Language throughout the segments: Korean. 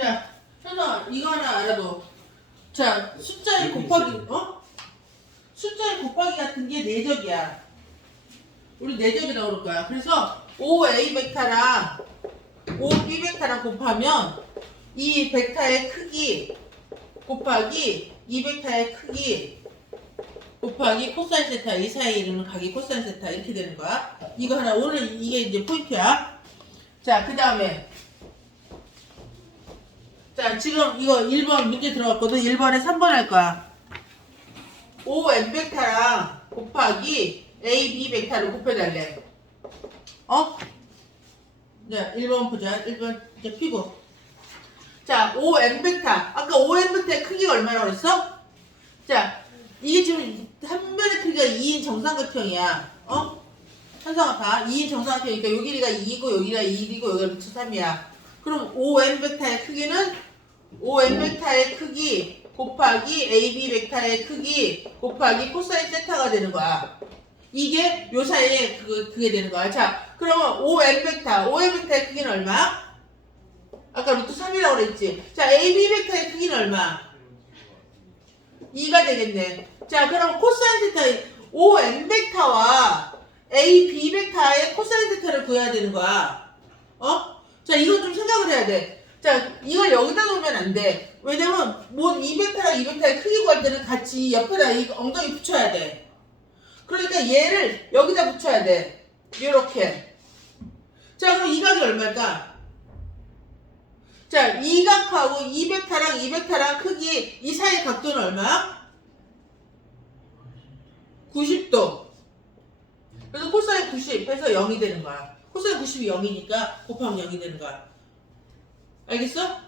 자, 현아 이거 하나 알아도. 자, 숫자의 곱하기, 숫자의 곱하기 같은 게 내적이야. 우리 내적이라고 그럴 거야. 그래서 5a 벡터랑 5b 벡터랑 곱하면 이 벡터의 크기 곱하기 이 벡터의 크기 곱하기 코사인 세타, 이 사이에 이르는 각이 코사인 세타 이렇게 되는 거야. 이거 하나 오늘 이게 이제 포인트야. 자, 그 다음에 자, 지금 이거 1번 문제 들어갔거든. 1번에 3번 할 거야. 5n 벡터랑 곱하기 a, b 벡터를 곱해달래. 자, 1번 보자. 1번 이제 피고. 자, 5n 벡터. 아까 5n 벡터의 크기가 얼마나 그랬어? 자, 이게 지금 한 변의 크기가 2인 정삼각형이야. 현상아 봐. 2인 정삼각형이니까 요 길이가 2이고 요 길이가 2이고 여기가 루트 3이야. 그럼 5n 벡터의 크기는 5n 벡터의 크기 곱하기 ab 벡터의 크기 곱하기 코사인 세타가 되는 거야. 이게 요 사이에 그게 되는 거야. 자, 그러면 5n 벡터의 크기는 얼마? 아까 루트 3이라고 그랬지. 자, ab 벡터의 크기는 얼마? 2가 되겠네. 자, 그럼 코사인 세타 5n 벡터와 ab 벡터의 코사인 세타를 구해야 되는 거야. 자, 이거 좀 생각을 해야 돼. 자, 이걸 여기다 놓으면 안 돼. 왜냐면 뭔 이 벡터랑 이 벡터의 크기 구할 때는 같이 옆에다 이 엉덩이 붙여야 돼. 그러니까 얘를 여기다 붙여야 돼. 요렇게. 자, 그럼 이 각이 얼마일까? 자, 이 각하고 이 벡터랑 크기 이 사이 각도는 얼마? 90도. 그래서 코사인 90 해서 0이 되는 거야. 코사인 90이 0이니까 곱하면 0이 되는 거야. 알겠어?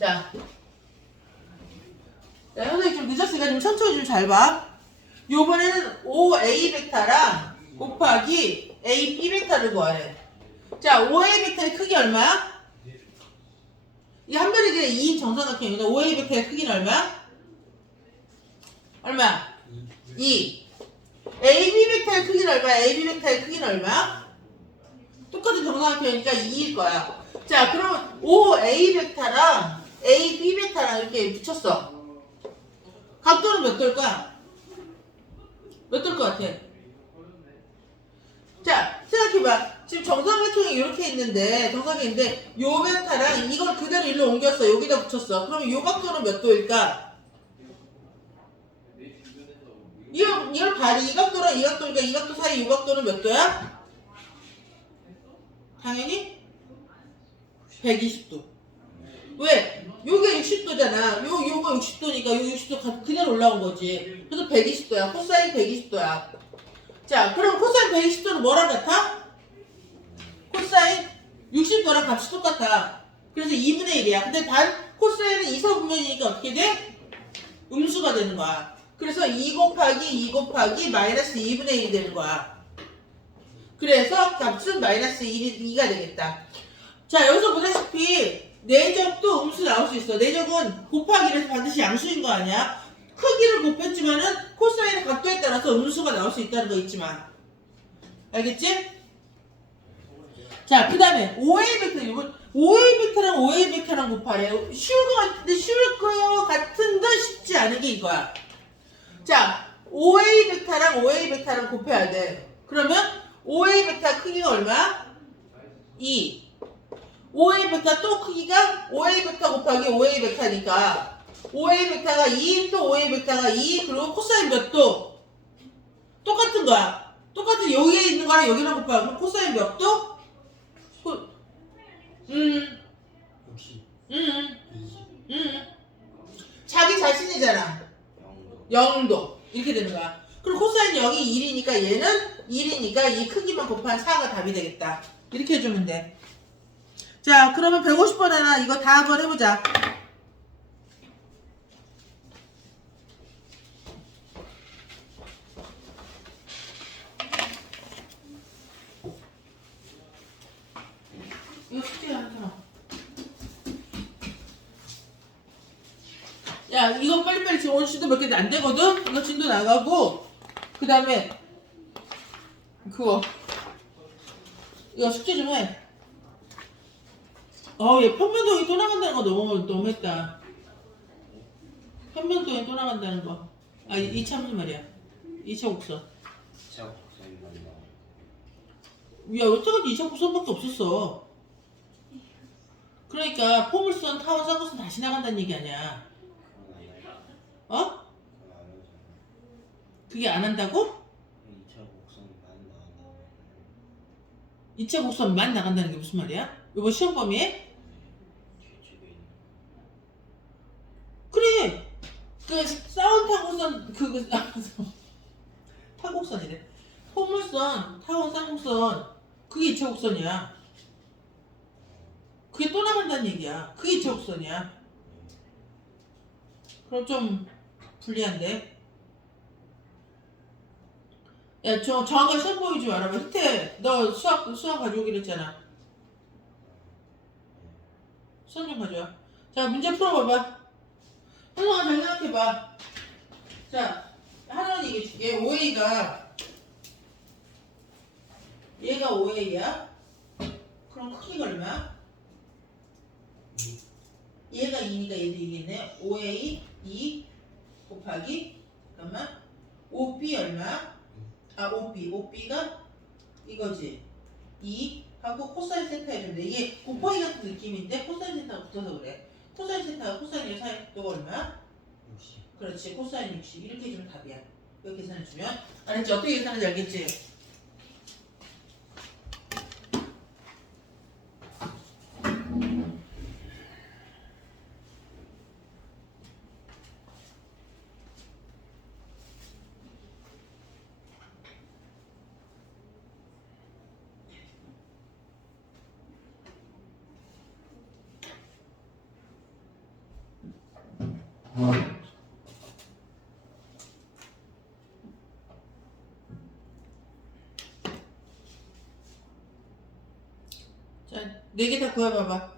자, 선생님 좀 늦었으니까 좀 천천히 좀 잘 봐. 요번에는 5a 벡터랑 곱하기 ab 벡터를 구하래. 자, 5a 벡터의 크기 얼마야? 이게 한 변의 길이가 2인 정삼각형이니까 5a 벡터의 크기는 얼마야? 얼마야? 2. ab 벡터의 크기는 얼마야? ab 벡터의 크기는 얼마야? 똑같은 정삼각형이니까 2일 거야. 자, 그러면 5a 벡터랑 ab 벡터랑 이렇게 붙였어. 각도는 몇 도일까? 몇 도일 것 같아? 자, 생각해봐. 지금 정삼각형이 이렇게 있는데, 정삼각형인데, 요 벡터랑 이걸 그대로 일로 옮겼어. 여기다 붙였어. 그럼 요 각도는 몇 도일까? 이걸 봐. 이 각도랑 이 각도니까 이 각도 사이 요 각도는 몇 도야? 당연히 120도. 왜? 요게 60도잖아. 요거 60도니까 요 60도 그대로 올라온 거지. 그래서 120도야. 코사인 120도야. 자, 그럼 코사인 120도는 뭐랑 같아? 코사인 60도랑 값이 똑같아. 그래서 2분의 1이야. 근데 단 코사인은 2사분면이니까 어떻게 돼? 음수가 되는 거야. 그래서 2 곱하기 마이너스 2분의 1이 되는 거야. 그래서 값은 마이너스 2가 되겠다. 자, 여기서 보다시피 내적도 음수 나올 수 있어. 내적은 곱하기라서 반드시 양수인 거 아니야? 크기를 곱했지만은 코사인의 각도에 따라서 음수가 나올 수 있다는 거 있지만. 알겠지? 자, 그 다음에 5a 벡터. 5a 벡터랑 5a 벡터랑 곱하래. 쉬울 것 같은데 쉬울 것 같은 듯 쉽지 않은 게 이거야. 자, 5a 벡터랑 5a 벡터랑 곱해야 돼. 그러면 5a 벡터 크기가 얼마야? 2. 5a 벡터 또 크기가 5a 벡터 곱하기 5a 벡터니까 5a 벡터가 2, 또 5a 벡터가 2, 그리고 코사인 몇 도? 똑같은 거야. 똑같은 여기에 있는 거랑 여기랑 곱하면 코사인 몇 도? 자기 자신이잖아. 0도. 이렇게 되는 거야. 그럼 코사인 0이 1이니까 얘는 1이니까 이 크기만 곱한 4가 답이 되겠다. 이렇게 해주면 돼. 자, 그러면 150번 하나 이거 다 한번 해보자. 이거 숙제 하나. 야, 이거 빨리빨리 지금 오늘 진도 몇 개 안 되거든? 이거 진도 나가고, 그 다음에, 그거. 이거 숙제 좀 해. 얘 평면도형이 또 나간다는 거 너무했다. 평면도형이 또 나간다는 거. 아, 2차 무슨 말이야? 2차 곡선. 2차 곡선이 맞나? 야, 여태까지 2차 곡선밖에 없었어. 그러니까 포물선, 타원, 쌍곡선 다시 나간다는 얘기 아니야. 그건 안 해요. 어? 그건 안 하잖아. 그게 안 한다고? 2차 곡선만 나간다고. 2차 곡선만 나간다는 게 무슨 말이야? 이거 시험 범위에? 뒤쪽에 있는. 그래. 그 싸운 타곡선 타곡선이래. 포물선, 타원, 쌍곡선 그게 2차 곡선이야. 그게 또 나간다는 얘기야. 그게 2차 곡선이야. 그럼 좀 불리한데. 야, 정확하게 시험 범위 좀 알아봐. 희태, 너 수학 가져오기로 했잖아. 수학 좀 가져와. 자, 문제 풀어봐봐. 현성아, 잘 생각해봐. 자, 하나는 얘기해줄게. 얘가 5A야? 그럼 크기가 얼마야? 얘가 2니까 얘도 2겠네. 5A 2 곱하기 잠깐만 5B 얼마? 아 5B가 이거지. 2 하고 코사인 세타 해준대. 이게 곱하기 같은 느낌인데 코사인 세타가 붙어서 그래. 코사인 세타가 코사인 사이도가 얼마야? 60. 그렇지. 코사인 60 이렇게 해주면 답이야. 이렇게 계산해주면 알겠지? 어떻게 계산하는지 알겠지? 자, 4개 다 구해봐봐.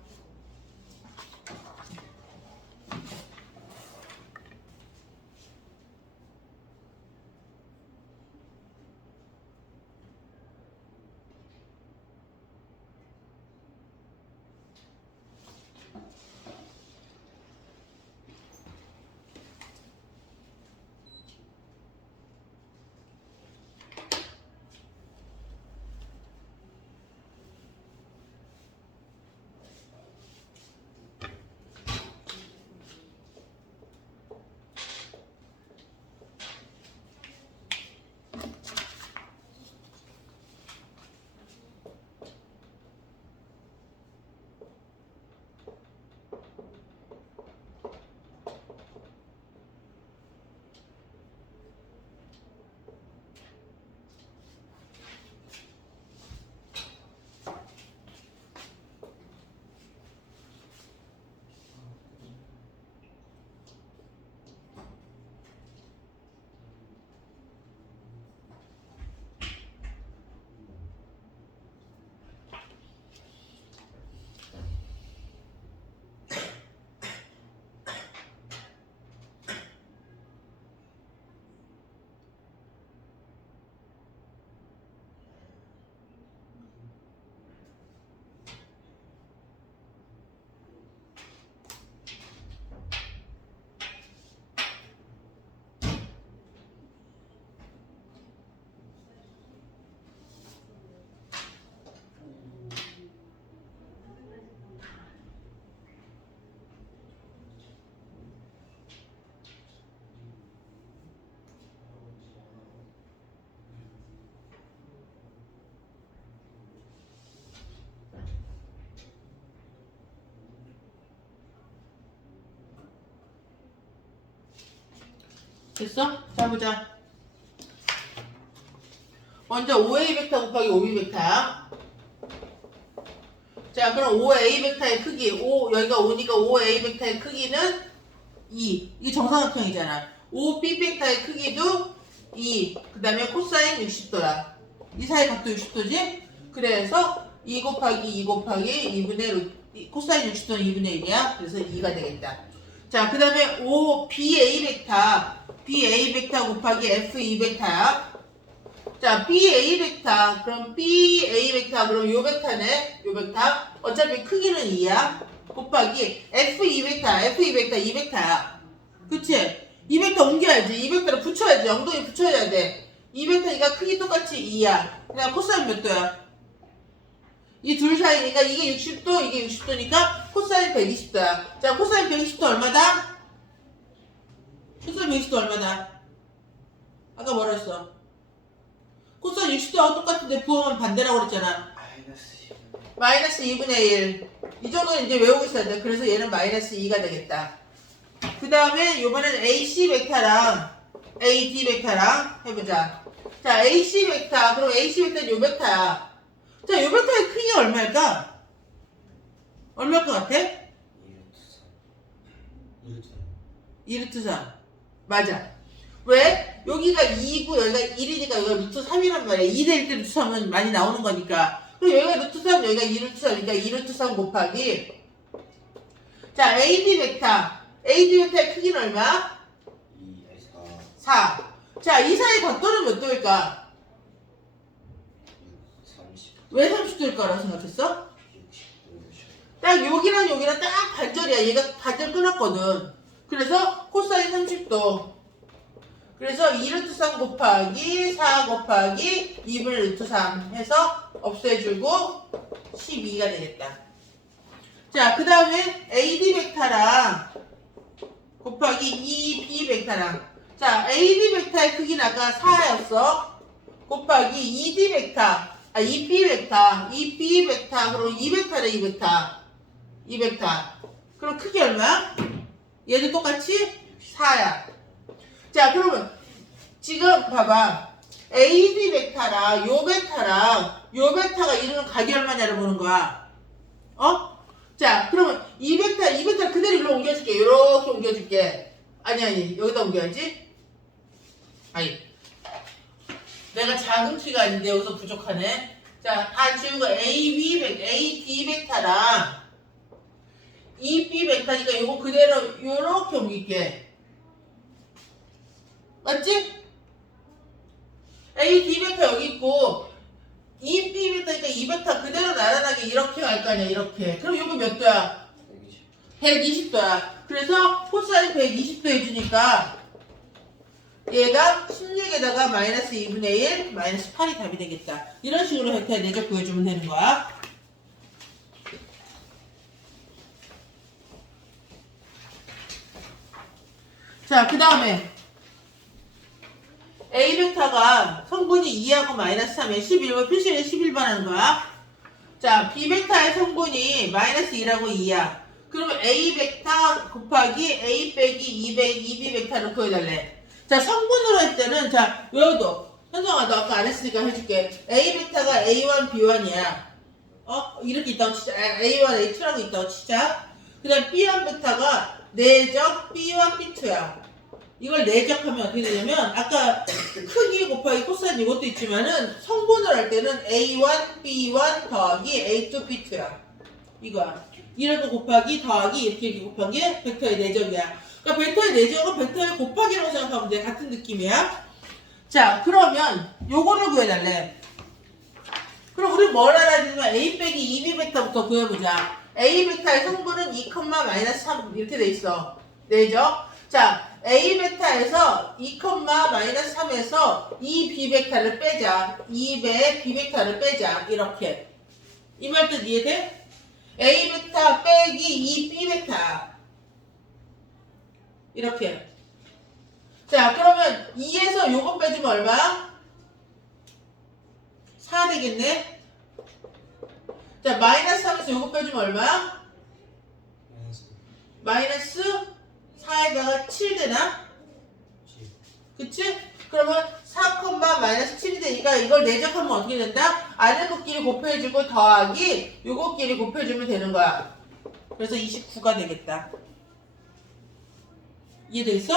됐어? 자 보자. 먼저 5A 벡터 곱하기 5B 벡터야. 자 그럼 5A 벡터의 크기 여기가 5니까 5A 벡터의 크기는 2. 이게 정사각형이잖아. 5B 벡터의 크기도 2. 그 다음에 코사인 60도야. 이 사이 각도 60도지? 그래서 2 곱하기 2 곱하기 2분의 코사인 60도는 2분의 1이야. 그래서 2가 되겠다. 자, 그 다음에 5BA 벡터 곱하기 FE 벡터야. 자, BA 벡터. 그럼 BA 벡터. 그럼 요 벡터네. 요 벡터. 어차피 크기는 2야. 곱하기 FE 벡터. FE 벡터 2 벡터야. 그치? 2 벡터 옮겨야지. 2 벡터를 붙여야지. 엉덩이 붙여야 돼. 2 벡터니까 크기 똑같이 2야. 그냥 코사인 몇 도야? 이 둘 사이니까 이게 60도, 이게 60도니까 코사인 120도야. 자, 코사인 120도 얼마다? 코사인 120도 얼마다? 아까 뭐라 했어? 코사인 60도하고 똑같은데 부호만 반대라고 그랬잖아. 마이너스 2분의 마이너스 2분의 1. 이 정도는 이제 외우고 있어야 돼. 그래서 얘는 마이너스 2가 되겠다. 그 다음에 요번에는 AC 벡터랑 AD 벡터랑 해보자. 자, AC 벡터. 그럼 AC 벡터는 요 벡터야. 자, 요 벡터의 크기가 얼마일까? 얼마일 것 같아? 2루트 3. 맞아. 왜? 여기가 2고 여기가 1이니까 여기가 루트 3이란 말이야. 2대1 때 루트 3은 많이 나오는 거니까. 그럼 여기가 루트 3, 여기가 2루트 3이니까 2루트 3 곱하기. 자, AD 벡터. AD 벡터의 크기는 얼마? 4. 자, 이 사이 각도는 몇 도일까? 30, 왜 30도일 거라고 생각했어? 60도. 딱 여기랑 여기랑 딱 반절이야. 얘가 반절 끊었거든. 그래서 코사인 30도. 그래서 2루트 3 곱하기 4 곱하기 2분의 루트 3 해서 없애주고 12가 되겠다. 자, 그 다음에 AD 벡터랑 곱하기 EB 벡터랑. 자, AD 벡터의 크기는 아까 4였어. 곱하기 ED 벡터. EP 벡터. EP 벡터. 그럼 2 벡터래, 2 벡터. 2 벡터. 그럼 크기 얼마야? 얘도 똑같이 4야. 자, 그러면 지금 봐봐. AD 벡터랑 요 벡터랑 요 벡터가 이루는 각이 얼마냐를 보는 거야. 어? 자, 그러면 이 벡터 그대로 일로 옮겨줄게. 이렇게 옮겨줄게. 아니, 여기다 옮겨야지. 아니, 내가 작은 키가 아닌데 여기서 부족하네. 자, 다 지우고 AD 벡터랑 EP 벡터니까 이거 그대로 이렇게 옮길게. 맞지? AD 벡터 여기 있고 EP 벡터니까 이 벡터 그대로 나란하게 이렇게 갈 거 아니야. 이렇게. 그럼 이거 몇 도야? 120도야. 그래서 코사인 120도 해주니까 얘가 16에다가 마이너스 2분의 1, 마이너스 8이 답이 되겠다. 이런 식으로 벡터의 내적 구해주면 되는 거야. 자, 그 다음에 A 벡터가 성분이 2하고 마이너스 3에 11번, 표시에 11번 하는 거야. 자, B 벡터의 성분이 마이너스 1하고 2야. 그러면 A 벡터 곱하기 A 빼기 2B 벡터를 구해달래. 자, 성분으로 할 때는, 자, 여기도. 현정아, 너 아까 안 했으니까 해줄게. A 벡터가 A1, B1이야. 이렇게 있다고 치자. A1, A2라고 있다고 치자. 그 다음 B1 벡터가 내적 B1, B2야. 이걸 내적하면 어떻게 되냐면, 아까 크기 곱하기 코사인 이것도 있지만은, 성분을 할 때는 A1, B1 더하기 A2, B2야. 이거야. 이런 거 곱하기 더하기 이렇게 곱한 게 벡터의 내적이야. 그러니까 벡터의 내적은 벡터의 곱하기라고 생각하면 돼. 같은 느낌이야. 자, 그러면 요거를 구해달래. 그럼 우리 뭘 알아야 되냐면 A 빼기 2B 벡터부터 구해보자. A 벡터의 성분은 2, 마이너스 3 이렇게 돼 있어. 내적. 자, A 벡터에서 2, 마이너스 3에서 2B 벡터를 빼자. 2배 B 벡터를 빼자. 이렇게. 이 말 뜻 이해돼? A 벡터 빼기 2B 벡터. 이렇게. 자, 그러면 2에서 요거 빼주면 얼마? 4 되겠네? 자, 마이너스 3에서 요거 빼주면 얼마? 마이너스 4에다가 7 되나? 그치? 그러면 4, 마이너스 7이 되니까 이걸 내적하면 어떻게 된다? 아래 것끼리 곱해주고 더하기 요것끼리 곱해주면 되는 거야. 그래서 29가 되겠다. 이해되겠어?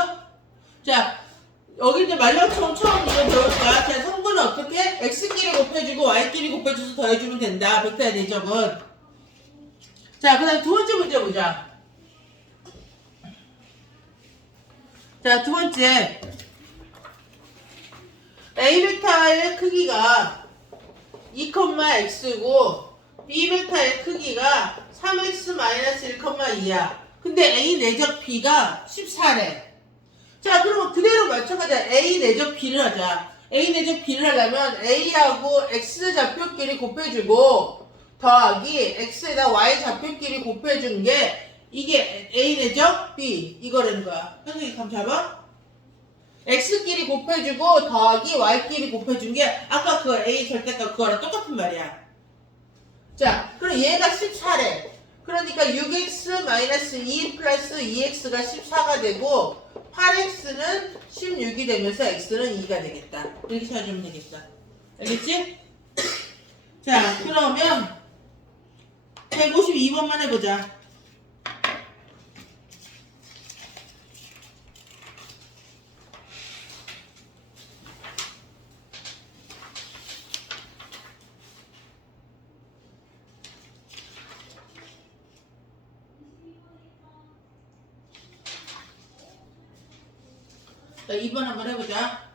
자, 여기 이제 말랑처럼 처음 이거 배울 거야. 자, 성분은 어떻게? x끼리 곱해주고 y끼리 곱해줘서 더해주면 된다. 벡터의 내적은. 자, 그 다음에 두 번째 문제 보자. 자, 두 번째. A 베타의 크기가 2,x고 B 베타의 크기가 3x-1,2야. 근데 A 내적 B가 14래. 자, 그럼 그대로 맞춰가자. A 내적 B를 하자. A 내적 B를 하려면 A하고 X 좌표끼리 곱해주고 더하기 X에다 Y 좌표끼리 곱해준 게 이게 A 내적 B 이거라는 거야. 선생님 감 잡아? X끼리 곱해주고 더하기 Y끼리 곱해준 게 아까 그 A 절대값 그거랑 똑같은 말이야. 자, 그럼 얘가 14래. 그러니까 6x-2 플러스 2x가 14가 되고 8x는 16이 되면서 x는 2가 되겠다. 이렇게 찾아주면 되겠다. 알겠지? 자, 그러면 152번만 해보자. 자, 2번 한번 해보자.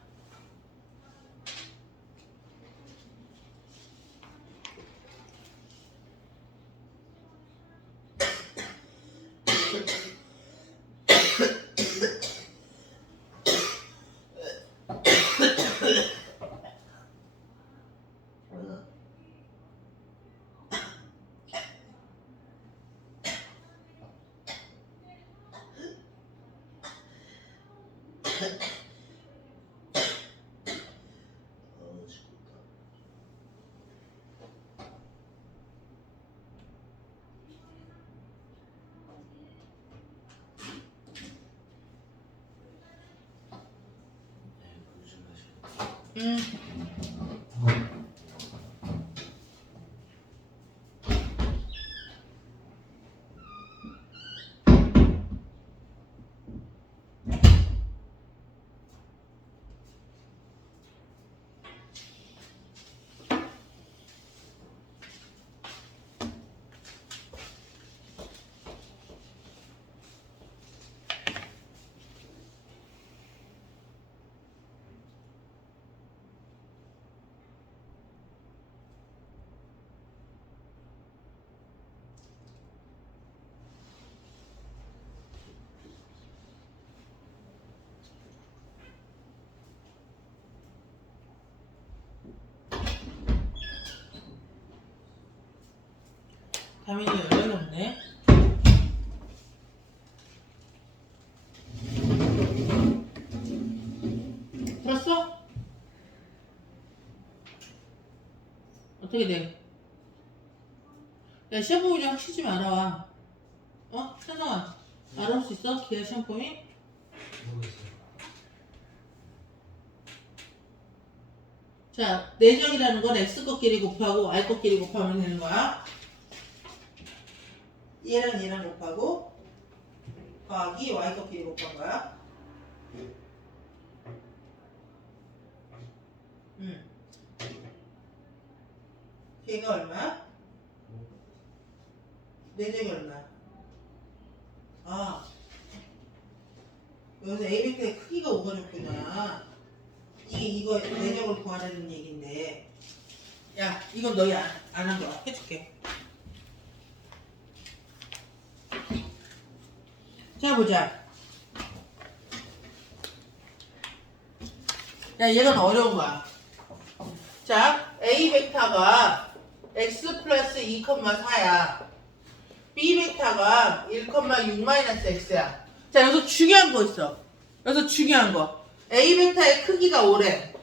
다민이 열려놓네. 들었어? 어떻게 돼? 야, 시험 보기 좀 치지 말아와. 어? 찬성아, 알아볼 수 있어? 기아 시험 범위? 모르겠어요. 자, 내적이라는 건 x 것끼리 곱하고 y 것끼리 곱하면 되는 거야. 얘랑 얘랑 곱하고 더하기 y 것끼리 곱한 거야. 걔가 얼마야? 내적이 얼마야? 아, 여기서 A 벡터의 크기가 5가 줬구나. 이거 내적을 구하라는 얘긴데. 야, 이건 너희 안 한 거야. 해줄게. 자, 보자. 야, 얘는 어려운 거야. 자, A 벡터가 x 플러스 2,4야. B 벡터가 1,6-x야. 자, 여기서 중요한 거 있어. 여기서 중요한 거. A 벡터의 크기가 5래.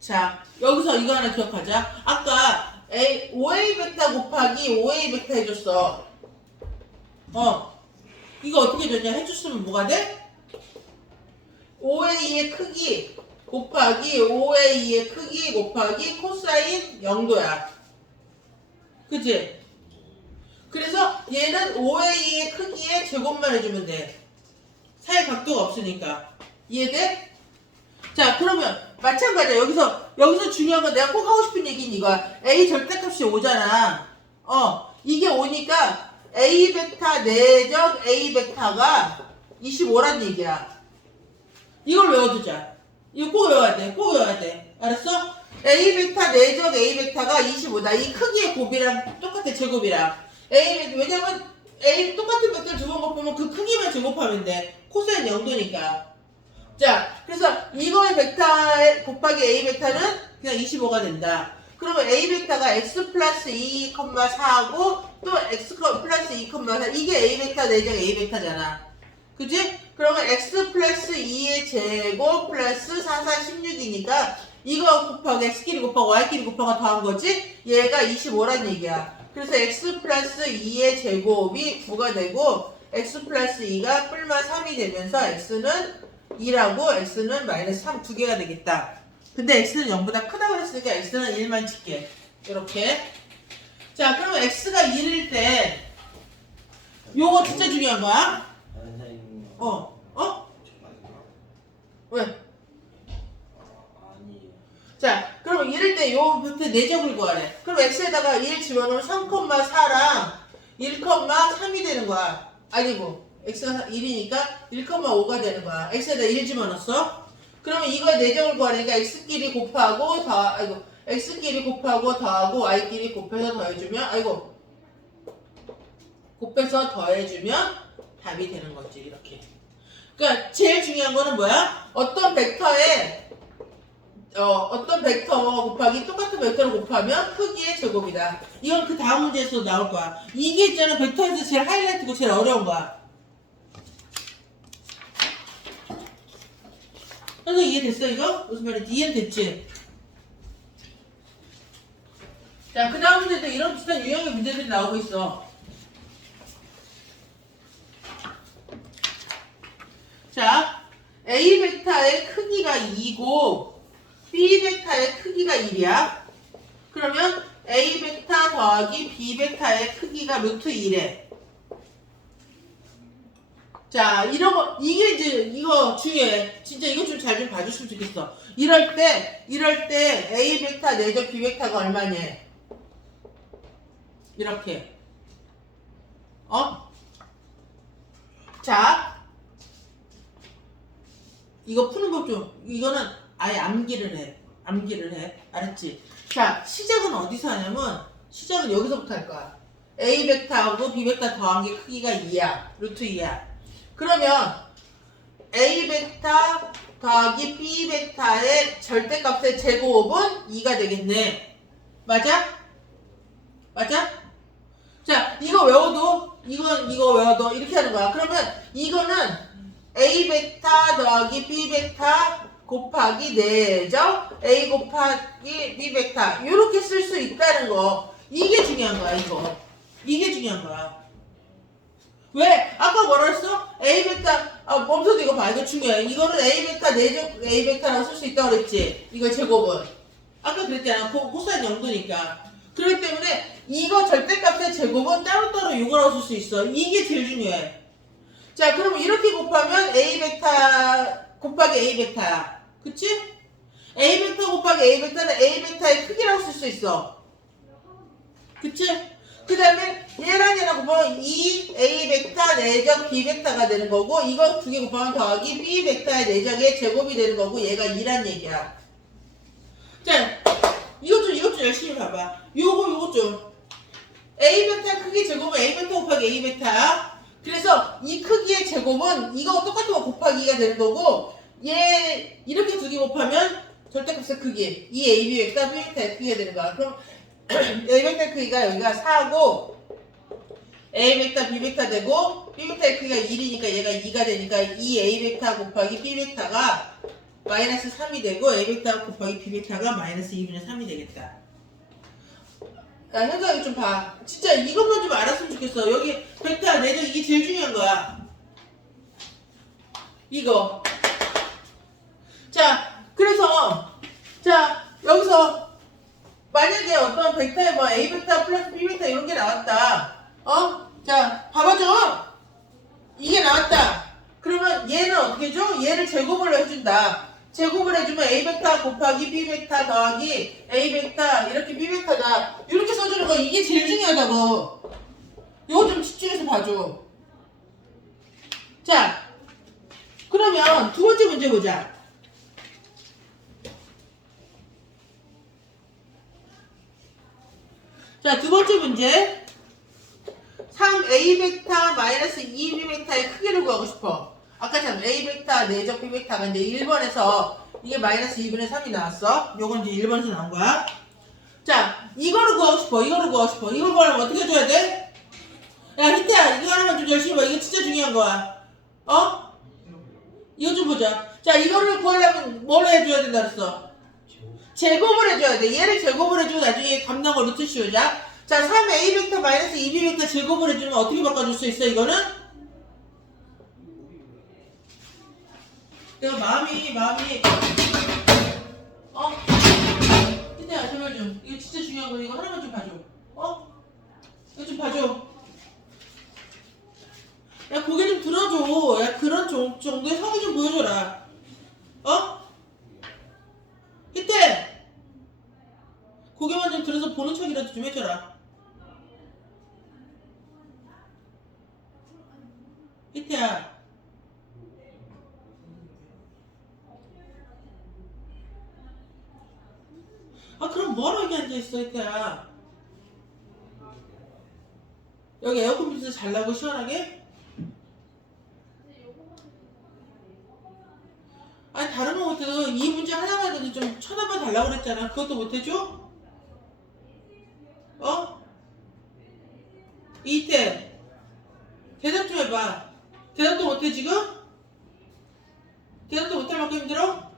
자, 여기서 이거 하나 기억하자. 아까 OA 벡터 곱하기 OA 벡터 해줬어. 이거 어떻게 되냐? 해줬으면 뭐가 돼? OA의 크기 곱하기 OA의 크기 곱하기 코사인 0도야. 그치? 그래서 얘는 OA의 크기의 제곱만 해주면 돼. 사이 각도가 없으니까. 이해돼? 자, 그러면 마찬가지야. 여기서 중요한 건 내가 꼭 하고 싶은 얘기는 이거야. A 절대값이 5잖아. 이게 5니까 A 벡터 내적 A 벡터가 25란 얘기야. 이걸 외워두자. 이거 꼭 외워야 돼. 꼭 외워야 돼. 알았어? A 벡터 내적 A 벡터가 25다. 이 크기의 곱이랑 똑같아. 제곱이랑. A 왜냐면 A 똑같은 벡터를 두 번 곱하면 그 크기만 제곱하면 돼. 코사인 0도니까. 자, 그래서 이거의 벡터 곱하기 A 벡터는 그냥 25가 된다. 그러면 A 벡터가 x 플러스 2,4하고 또 x 플러스 2,4 이게 A 벡터 내적 A 벡터잖아. 그지? 그러면 x 플러스 2의 제곱 플러스 4, 4, 16이니까 이거 곱하고 x끼리 곱하고 y끼리 곱하고 더한 거지? 얘가 25란 얘기야. 그래서 x 플러스 2의 제곱이 9가 되고 x 플러스 2가 뿔마 3이 되면서 x는 2라고 x는 마이너스 3 두 개가 되겠다. 근데 x는 0보다 크다고 그랬으니까 x는 1만 칠게. 이렇게. 자, 그러면 x가 1일 때 요거 진짜 중요한 거야. 선생님. 어? 잠깐만요. 왜? 아니에요. 자, 그럼 이럴 때 요 벡터 내적을 구하래. 그럼 x에다가 1 집어넣으면 3,4랑 1,3이 되는 거야. 아니고 x가 1이니까 1,5가 되는 거야. x에다 1 집어넣었어? 그러면 이거의 내적을 구하니까 x끼리 곱하고 x끼리 곱하고 더하고 y끼리 곱해서 더해주면 곱해서 더해주면 답이 되는 거지. 이렇게. 그러니까 제일 중요한 거는 뭐야? 어떤 벡터 곱하기 똑같은 벡터를 곱하면 크기의 제곱이다. 이건 그 다음 문제에서 나올 거야. 이게 있잖아. 벡터에서 제일 하이라이트고 제일 어려운 거야. 그래서 이해됐어 이거? 무슨 말인지 이해는 됐지? 자, 그 다음 문제도 이런 비슷한 유형의 문제들이 나오고 있어. 자, A 벡터의 크기가 2고 B 벡터의 크기가 1이야. 그러면 A 벡터 더하기 B 벡터의 크기가 루트 1에. 자, 이런 거, 이게 이제, 이거 중요해. 진짜 이거 좀 잘 좀 봐줬으면 좋겠어. 이럴 때 A 벡터 내적 B 벡터가 얼마냐? 이렇게. 자, 이거 푸는 법 좀, 이거는 아예 암기를 해. 알았지? 자, 시작은 어디서 하냐면, 시작은 여기서부터 할 거야. A 벡터하고 B 벡터 더한 게 크기가 2야. 루트 2야. 그러면 A 벡터 더하기 B 벡터의 절대값의 제곱은 2가 되겠네. 맞아? 맞아? 자, 이거 외워도 이거 외워도 이렇게 하는 거야. 그러면 이거는 A 벡터 더하기 B 벡터 곱하기 내적 A 곱하기 B 벡터 이렇게 쓸 수 있다는 거. 이게 중요한 거야. 이게 중요한 거야. 왜? 아까 뭐라 했어? A 벡터, 멈춰도 이거 봐. 이거 중요해. 이거는 A 벡터 내적 A 벡터라고 쓸 수 있다고 그랬지? 이거 제곱은. 아까 그랬잖아. 코사인 0도니까. 그렇기 때문에 이거 절대값의 제곱은 따로따로 이거라고 쓸 수 있어. 이게 제일 중요해. 자, 그럼 이렇게 곱하면 A 벡터 곱하기 A 벡터야. 그치? A 벡터 곱하기 A 벡터는 A 벡터의 크기라고 쓸 수 있어. 그치? 그 다음에 얘랑 얘랑 곱하면 2A 벡터 내적 B 벡터가 되는 거고 이거 두 개 곱하면 더하기 B 벡터의 내적의 제곱이 되는 거고 얘가 2란 얘기야. 자, 이것 좀 열심히 봐봐. 요거 좀. A 벡터 크기 제곱은 A 벡터 곱하기 A 벡터야. 그래서 이 크기의 제곱은 이거 똑같은 거 곱하기가 되는 거고 얘 이렇게 두 개 곱하면 절대값의 크기 이 AB 벡터 B 벡터의 크기가 되는 거야. 그럼 A 벡터 크기가 여기가 4고 A 벡터 B 벡터 되고 B 벡터의 크기가 1이니까 얘가 2가 되니까 이 A 벡터 곱하기 B 벡터가 마이너스 3이 되고 A 벡터 곱하기 B 벡터가 마이너스 2분의 3이 되겠다. 야, 현석이 좀 봐. 진짜 이것만 좀 알았으면 좋겠어. 여기 벡터 내적 이게 제일 중요한 거야. 이거. 자, 그래서 여기서 만약에 어떤 벡터에 뭐 A 벡터 플러스 B 벡터 이런 게 나왔다. 자, 봐봐줘. 이게 나왔다. 그러면 얘는 어떻게 해줘? 얘를 제곱을 해준다. 제곱을 해주면 A 벡터 곱하기 B 벡터 더하기 A 벡터 이렇게 B 벡터다. 이렇게 써주는 거 이게 제일 중요하다고. 이거 좀 집중해서 봐줘. 자, 그러면 두 번째 문제 보자. 자, 두 번째 문제. 3a 벡터 마이너스 2b 벡터의 크기를 구하고 싶어. 아까처럼 a 벡터, 내적 b 벡터가 이제 1번에서 이게 마이너스 2분의 3이 나왔어. 요건 이제 1번에서 나온 거야. 자, 이거를 구하고 싶어. 이거를 구하고 싶어. 이걸 구하려면 어떻게 해줘야 돼? 야, 히트야, 이거 하나만 좀 열심히 봐. 이거 진짜 중요한 거야. 어? 이거 좀 보자. 자, 이거를 구하려면 뭘 해줘야 된다 그랬어? 제곱을 해줘야 돼. 얘를 제곱을 해주고 나중에 감나고 루트 씌우자. 자, 3a 벡터 마이너스 2b 벡터 제곱을 해주면 어떻게 바꿔줄 수 있어, 이거는? 내가 마음이, 어? 히트야, 제발 좀. 이거 진짜 중요한 거. 이거 하나만 좀 봐줘. 어? 이거 좀 봐줘. 야, 고개 좀 들어줘. 야, 그런 정도의 성의 좀 보여줘라. 어? 히트! 고개만 좀 들어서 보는 척이라도 좀 해줘라. 히트야. 아, 그럼 뭐하러 여기 앉아있어, 히트야. 여기 에어컨 밑에서 잘라고 시원하게? 아니, 다른 거 못해도 이 문제 하나만 해도 좀 쳐다봐 달라고 그랬잖아. 그것도 못해줘? 어? 이때 대답 좀 해봐. 대답도 못해 지금? 대답도 못할 만큼 힘들어?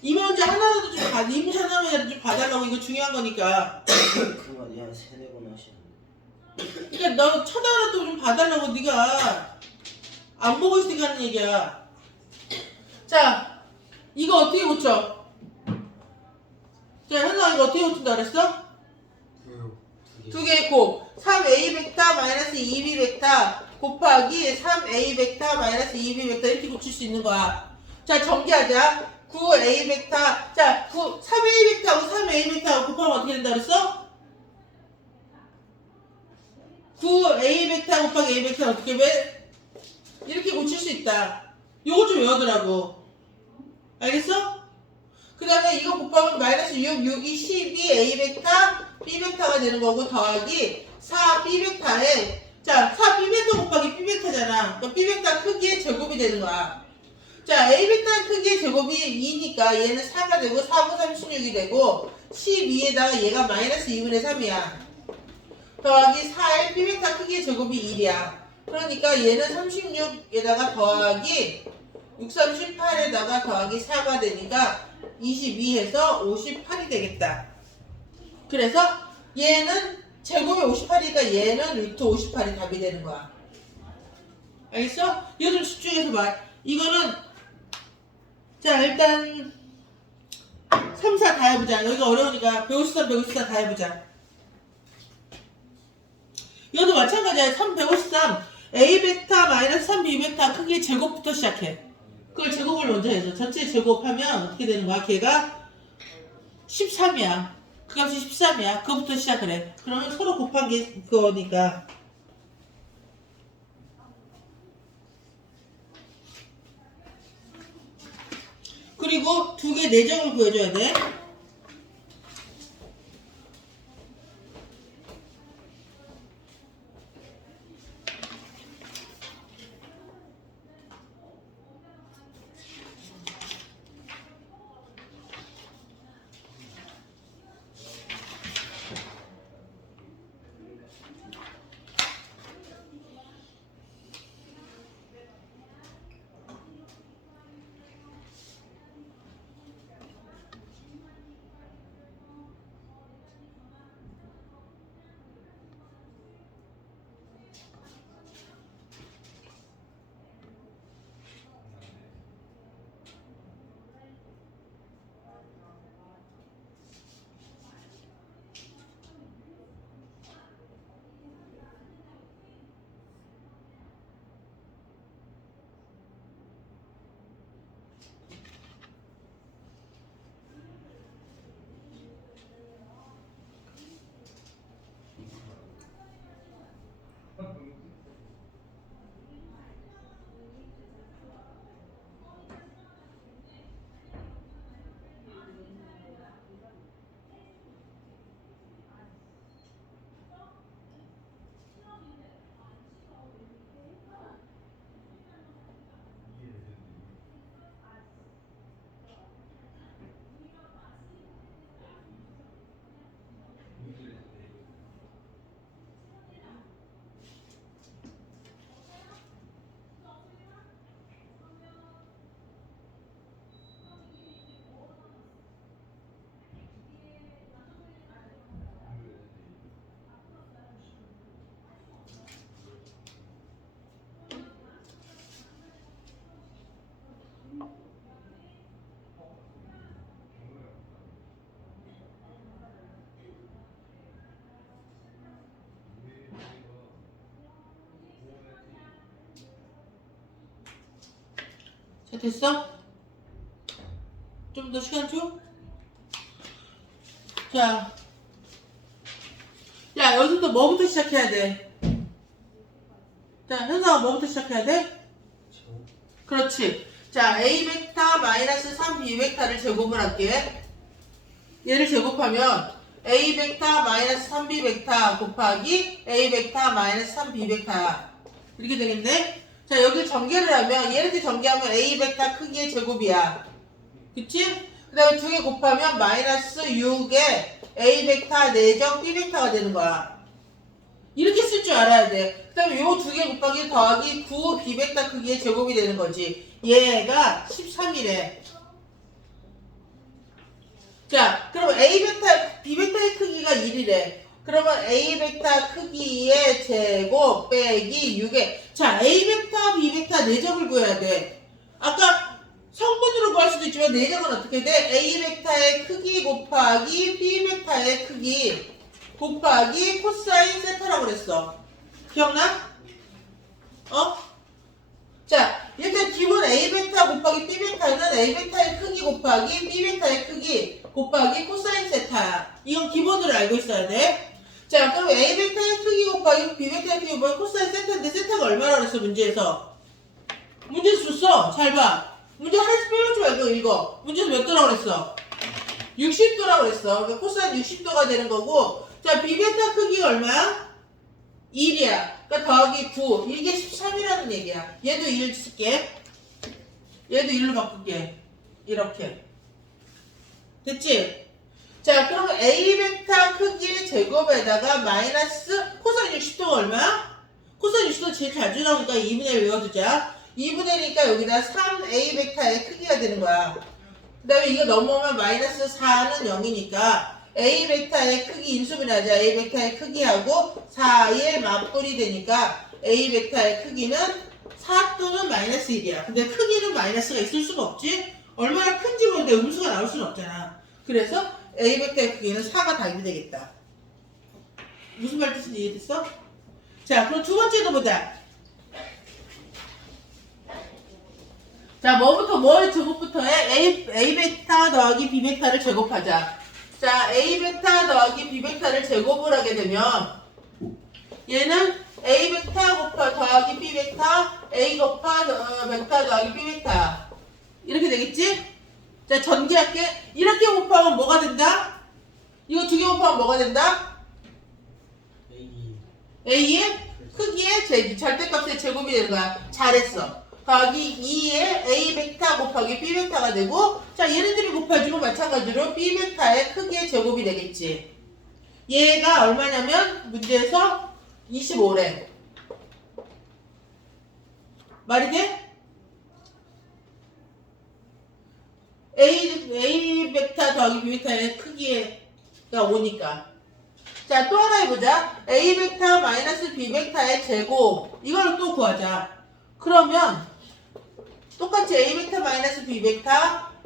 이 문제 하나라도 좀 봐. 이 문제 하나만 좀 봐달라고. 이거 중요한 거니까. 그 말이 한 3-4번 하시는데. 그러니까 너 쳐다라도 좀 봐달라고. 네가 안 보고 있으니까 하는 얘기야. 자, 이거 어떻게 고쳐? 자, 현아 이거 어떻게 고친다 그랬어? 두 개 곱. 3a 벡터 마이너스 2b 벡터 곱하기 3a 벡터 마이너스 2b 벡터 이렇게 고칠 수 있는 거야. 자, 전개하자. 9a 벡터. 자, 3a 벡터하고 3a 벡터 곱하면 어떻게 된다 그랬어? 9a 벡터 곱하기 a 벡터 어떻게 돼? 이렇게 고칠 수 있다. 요거 좀 외우더라고. 알겠어? 그 다음에 이거 곱하면 마이너스 6, 6이 12, a 벡터, b 벡터가 되는 거고 더하기 4, b 벡터에 자, 4, b 벡터 곱하기 b 벡터잖아. 그럼 b 벡터 크기의 제곱이 되는 거야. 자, a 벡터의 크기의 제곱이 2니까 얘는 4가 되고 4, 9, 36이 되고 12에다가 얘가 마이너스 2분의 3이야. 더하기 4의 b 벡터 크기의 제곱이 1이야. 그러니까 얘는 36에다가 더하기 6, 38에다가 더하기 4가 되니까 22해서 58이 되겠다. 그래서 얘는 제곱이 58이니까 얘는 루트 58이 답이 되는 거야. 알겠어? 이거 좀 집중해서 봐. 이거는 자 일단 3, 4 다 해보자. 여기가 어려우니까 153, 154 다 해보자. 이것도 마찬가지야. 3, 153 a 벡터 마이너스 3b 벡터 크기의 제곱부터 시작해. 그걸 제곱을 먼저 해서 전체 제곱하면 어떻게 되는 거야? 걔가 13이야. 그 값이 13이야. 그거부터 시작을 해. 그러면 서로 곱한 게 그거니까. 그리고 두 개 내적을 구해줘야 돼. 자, 됐어? 좀 더 시간 줘? 자, 야, 여기서부터 뭐부터 시작해야 돼? 자, 현상아 뭐부터 시작해야 돼? 그렇지. 자, a 벡터 마이너스 3b 벡터를 제곱을 할게. 얘를 제곱하면 a 벡터 마이너스 3b 벡터 곱하기 a 벡터 마이너스 3b 벡터야. 이렇게 되겠네? 자, 여기 전개를 하면 얘를 전개하면 a 벡터 크기의 제곱이야. 그치? 그 다음에 두 개 곱하면 마이너스 6에 a 벡터 4정 b 벡터가 되는 거야. 이렇게 쓸 줄 알아야 돼. 그 다음에 요 두 개 곱하기 더하기 9 b 벡터 크기의 제곱이 되는 거지. 얘가 13이래. 자, 그럼 a 벡터, b 벡터의 크기가 1이래. 그러면 a 벡터 크기의 제곱 빼기 6에 자, a 벡터, b 벡터 4점을 구해야 돼. 아까 성분으로 구할 수도 있지만 4점은 어떻게 돼? a 벡터의 크기 곱하기 b 벡터의 크기 곱하기 코사인 세타라고 그랬어. 기억나? 자, 일단 기본 a 벡터 곱하기 b 벡터는 a 벡터의 크기 곱하기 b 벡터의 크기 곱하기 코사인 세타야. 이건 기본으로 알고 있어야 돼. 자, 그럼 a 벡터의 크기 곱하기 b 벡터의 크기 곱하기 코사인 세타인데 세타가 얼마나 그랬어, 문제에서? 문제에서 줬어. 잘 봐. 문제 하나씩 빼놓지 말고 읽어. 문제에서 몇 도라고 그랬어? 60도라고 그랬어. 그러니까 코사인 60도가 되는 거고. 자, b 벡터 크기가 얼마야? 1이야. 그러니까 더하기 9. 이게 13이라는 얘기야. 얘도 1 쓸게. 얘도 1로 바꿀게. 이렇게. 됐지? 자, 그럼 a 벡터 크기의 제곱에다가 마이너스 코사인 60도가 얼마야? 코사인 60도 제일 자주 나오니까 2분의 1 외워두자. 2분의 1이니까 여기다 3a 벡터의 크기가 되는 거야. 그 다음에 이거 넘어오면 마이너스 4는 0이니까 a 벡터의 크기 인수분해하자. a 벡터의 크기하고 4의 맞분이 되니까 a 벡터의 크기는 4 또는 마이너스 1이야. 근데 크기는 마이너스가 있을 수가 없지? 얼마나 큰지 모르는데 음수가 나올 수는 없잖아. 그래서 a 벡터의 크기는 4가 답이 되겠다. 무슨 말 뜻인지 이해됐어? 자, 그럼 두 번째도 보자. 자, 뭐의 제곱부터 해? a 벡터 더하기 b 벡터를 제곱하자. 자, a 벡터 더하기 b 벡터를 제곱을 하게 되면 얘는 a 벡터 더하기 b 벡터 a 벡터 더하기 b 벡터야. 이렇게 되겠지? 자, 전개할게. 이렇게 곱하면 뭐가 된다? 이거 두 개 곱하면 뭐가 된다? a의 크기의 절대값의 제곱이 되는 거야. 잘했어. 더하기 2의 a 벡터 곱하기 b 벡터가 되고, 자, 얘네들이 곱해주고 마찬가지로 b 벡터의 크기의 제곱이 되겠지. 얘가 얼마냐면 문제에서 25래. 말이 돼? a 벡터 더하기 b 벡터의 크기가 오니까. 자, 또 하나 해보자. a 벡터 마이너스 b 벡터의 제곱. 이걸 또 구하자. 그러면 똑같이 a 벡터 마이너스 b 벡터,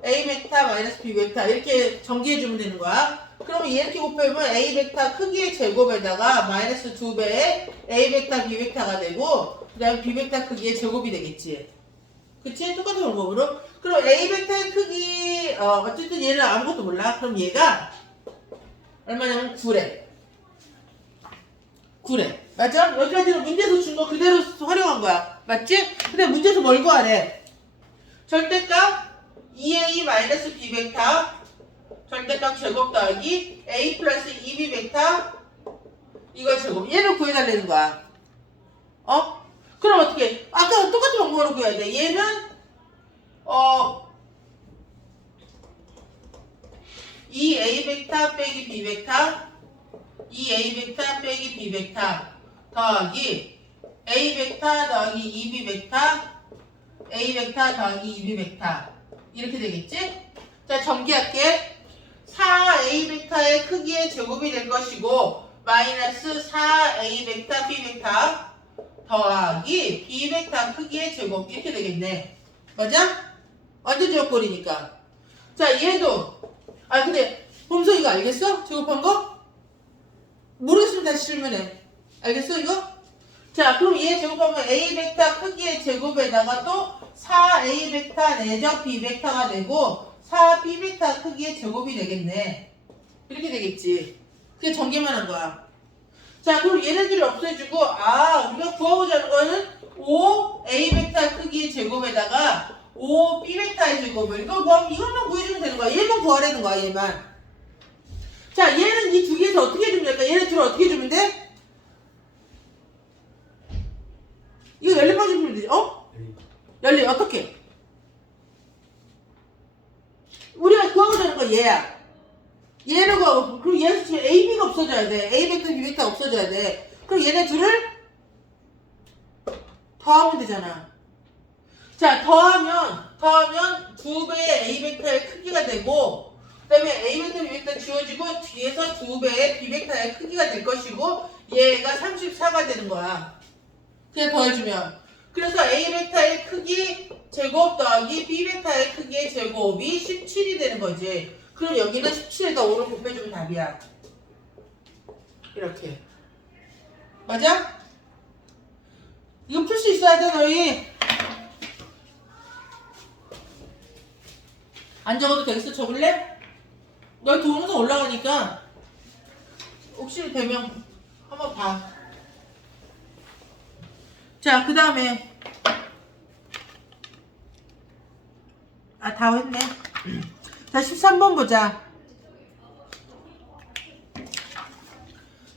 a 벡터 마이너스 b 벡터 이렇게 전개해주면 되는 거야. 그러면 이렇게 곱해보면 a 벡터 크기의 제곱에다가 마이너스 2배의 a 벡터 b 벡터가 되고, 그 다음에 b 벡터 크기의 제곱이 되겠지. 그치? 똑같은 방법으로. 그럼 a 벡터의 크기, 어쨌든 얘는 아무것도 몰라. 그럼 얘가 얼마냐면 9래. 9래. 맞아? 여기까지는 문제에서 준 거 그대로 활용한 거야. 맞지? 근데 문제에서 뭘 구하래? 절대값 2a-b 벡터 절대값 제곱 더하기 a 플러스 2b 벡터 이거 제곱. 얘를 구해달라는 거야. 그럼 어떻게 해? 아까 똑같은 방법으로 구해야 돼. 얘는 2a 벡터 빼기 b 벡터 2a 벡터 빼기 b 벡터 더하기 a 벡터 더하기 2b 벡터 a 벡터 더하기 2b 벡터 이렇게 되겠지? 자, 전개할게. 4a 벡터의 크기의 제곱이 될 것이고 마이너스 4a 벡터 b 벡터 더하기 b 벡터 크기의 제곱 이렇게 되겠네. 맞아? 완전 제곱꼴이니까. 자, 얘도 근데 봄송이가 알겠어? 제곱한 거? 모르겠으면 다시 질문해. 알겠어 이거? 자, 그럼 얘 제곱하면 A 벡터 크기의 제곱에다가 또 4A 벡터 내적 B 벡터가 되고 4B 벡터 크기의 제곱이 되겠네. 이렇게 되겠지. 그게 전개만 한 거야. 자, 그럼 얘네들이 없애주고, 우리가 구하고자 하는 거는 5A 벡터 크기의 제곱에다가 5B 벡터의 제곱을. 이것만 구해주면 되는 거야. 얘만 구하라는 거야, 얘만. 자, 얘는 이 두 개에서 어떻게 해주면 될까? 얘네 둘을 어떻게 해주면 돼? 이거 열린 방식 풀면 되지, 열린, 어떻게? 우리가 구하고자 하는 건 얘야. 얘를 구하고, 그리고 얘는 지금 A, B가 없어져야 돼. A 벡터, B 벡터 없어져야 돼. 그럼 얘네 둘을 더하면 되잖아. 자, 더하면 2배의 A 벡터의 크기가 되고, 그 다음에 A 벡터, B 벡터 지워지고, 뒤에서 2배의 B 벡터의 크기가 될 것이고, 얘가 34가 되는 거야. 그냥 더해주면. 그래서 A 벡터의 크기 제곱 더하기 B 벡터의 크기의 제곱이 17이 되는 거지. 그럼 여기는 17에다 5를 곱해주면 답이야. 이렇게. 맞아? 이거 풀 수 있어야 돼, 너희. 안 적어도 되겠어? 적을래? 너희 동영상 올라가니까 혹시 되면 한번 봐. 자, 그 다음에 다 했네. 자, 13번 보자.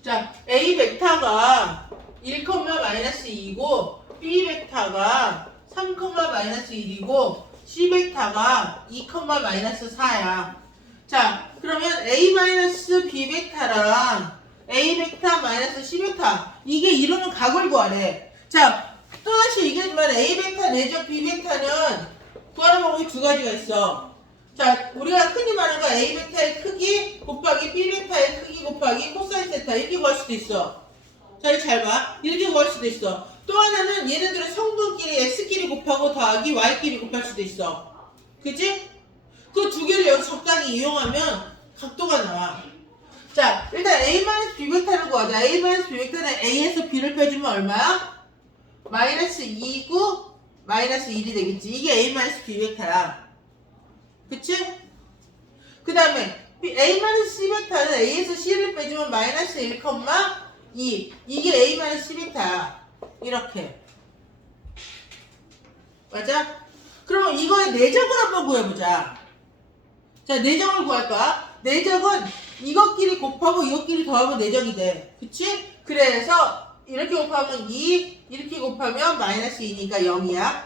자, A 벡터가 1,-2이고 B 벡터가 3,-1이고 C 벡터가 2,-4야. 자, 그러면 A-B 벡터랑 A 벡터 마이너스 C 벡터 이게 이루는 각을 구하래. 자, 또다시 얘기하지만 A 벡터 내적 B 벡터는 구하는 방법이 두 가지가 있어. 자, 우리가 흔히 말하는 거 A 벡터의 크기 곱하기 B 벡터의 크기 곱하기 코사인 세타 이렇게 구할 수도 있어. 자, 이거 잘 봐. 이렇게 구할 수도 있어. 또 하나는 얘네들의 성분끼리 X끼리 곱하고 더하기 Y끼리 곱할 수도 있어. 그치? 그 두 개를 여기서 적당히 이용하면 각도가 나와. 자, 일단 A-B 벡터를 구하자. A-B 벡터는 A에서 B를 빼주면 얼마야? 마이너스 2고 마이너스 1이 되겠지. 이게 A-B 벡터야. 그치? 그 다음에 A-C 벡터는 A에서 C를 빼주면 마이너스 1,2. 이게 A-C 벡터야. 이렇게. 맞아? 그럼 이거의 내적을 한번 구해보자. 자, 내적을 구할 거야. 내적은 이것끼리 곱하고 이것끼리 더하면 내적이 돼. 그치? 그래서 이렇게 곱하면 2, 이렇게 곱하면 마이너스 2니까 0이야.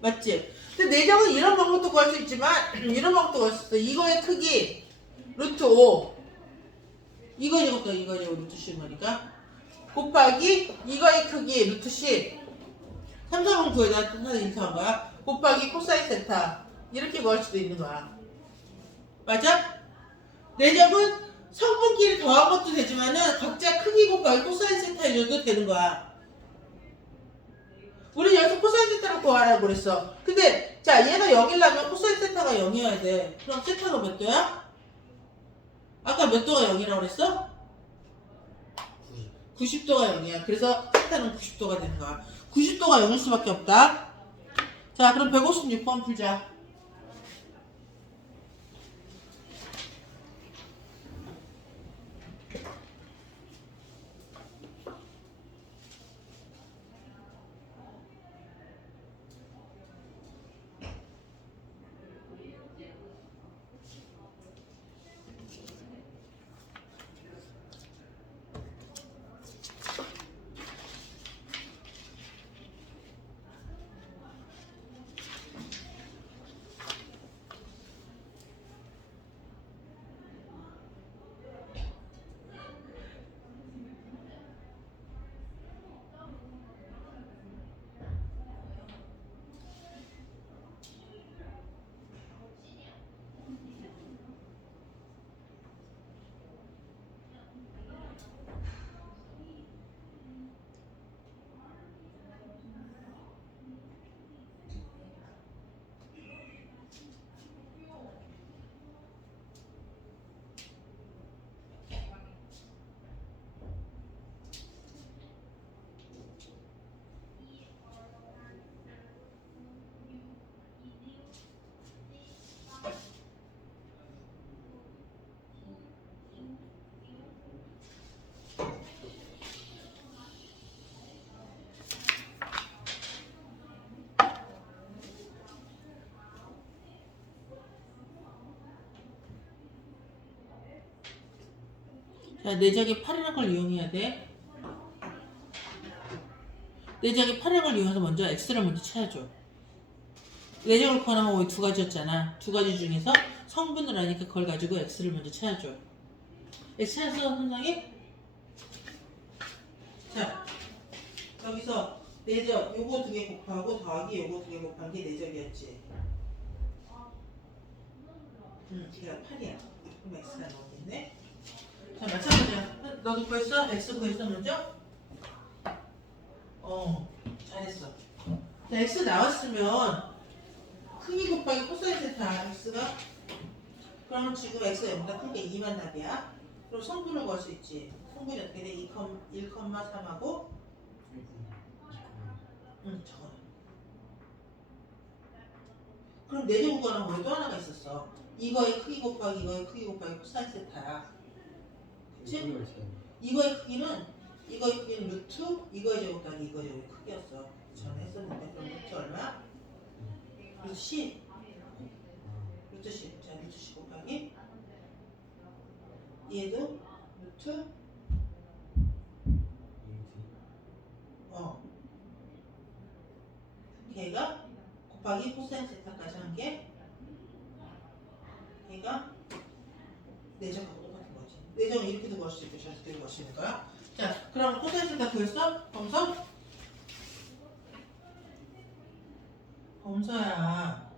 맞지? 근데 내적은 이런 방법도 구할 수 있지만 이런 방법도 구할 수 있어. 이거의 크기 루트 5 이건 루트 10 말이니까 곱하기 이거의 크기 루트 10 3, 4번 구해야 하나 이렇게 한 거야. 곱하기 코사인 세타 이렇게 구할 수도 있는 거야. 맞아? 내적은 성분끼리 더한 것도 되지만은 각자 크기 곱하기 코사인 세타 해줘도 되는 거야. 우리 여기서 코사인 세타를 구하라고 그랬어. 근데 자, 얘가 0이려면 코사인 세타가 0이어야 돼. 그럼 세타가 몇 도야? 아까 몇 도가 0이라고 그랬어? 90도가 0이야. 그래서 세타는 90도가 되는 거야. 90도가 0일 수밖에 없다. 자, 그럼 156번 풀자. 자, 내적이 8이라는 걸 이용해야 돼. 내적이 8이라는 걸 이용해서 먼저 x를 먼저 찾아줘. 내적을 구하면 거의 두 가지였잖아. 두 가지 중에서 성분을 아니까 그걸 가지고 x를 먼저 찾아줘. x 찾았어, 선생님? 자, 여기서 내적 요거 두 개 곱하고 더하기 요거 두 개 곱한 게 내적이었지. 걔가 8이야. 그럼 x가 나오겠네. 자, 마찬가지야. 너도 구했어? x 구했어 먼저? 잘했어. 자, x 나왔으면 크기 곱하기 코사인 세타 x가 그러면 지금 x가 0보다 큰 게 2만 답이야. 그럼 성분을 구할 수 있지. 성분이 어떻게 돼? 1,3하고 저거는. 그럼 내적 구하는 거에 또 하나가 있었어. 이거의 크기 곱하기 이거의 크기 곱하기 코사인 세타야. 그치? 이거의 크기는 루트 이거의 제곱 더하기 이거의 제곱의 크기였어. 전에 했었는데 그럼 루트 얼마? 루트 10. 루트 10. 자, 루트 10 곱하기 얘도 루트 걔가 곱하기 코사인 세타까지 한 게 걔가 내적하고 똑같은 거지. 내적은 이렇게도 구할 수 있고 저렇게도 구할 수 있는 거야. 자, 그럼 코사인 세타 구했어? 범서야.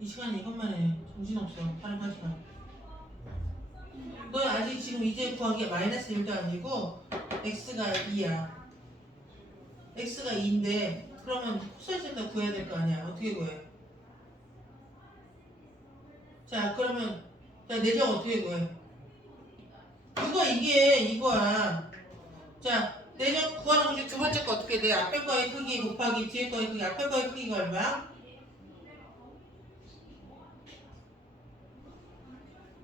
이 시간에 이것만 해. 정신없어. 파란하지 마. 너 아직 지금 이제 구한 게 마이너스 1도 아니고 x가 2야. x가 2인데 그러면 코사인 세타 구해야 될 거 아니야. 어떻게 구해? 자, 그러면 자, 내적 어떻게 구해? 이거야. 자, 내적 구하는 거 중에 두 번째 거 어떻게 돼? 앞에 거의 크기 곱하기 뒤에 거의 크기. 앞에 거의 크기가 얼마야?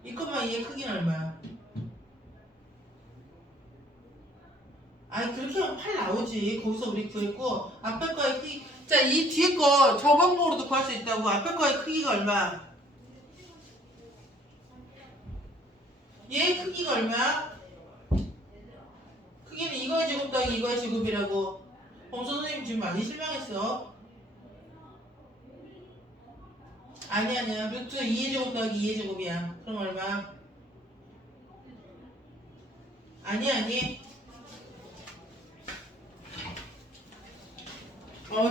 2,2의 크기는 얼마야? 아니 그렇게 하면 8 나오지. 거기서 우리 구했고 앞에 거의 크기. 자, 이 뒤에 거 저 방법으로도 구할 수 있다고. 앞에 거의 크기가 얼마? 얘의 크기가 얼마야? 크기는 이거의 제곱 더하기 이거의 제곱이라고. 선생님 지금 많이 실망했어. 아니야. 루트 2의 제곱 더하기 2의 제곱이야. 그럼 얼마? 아니.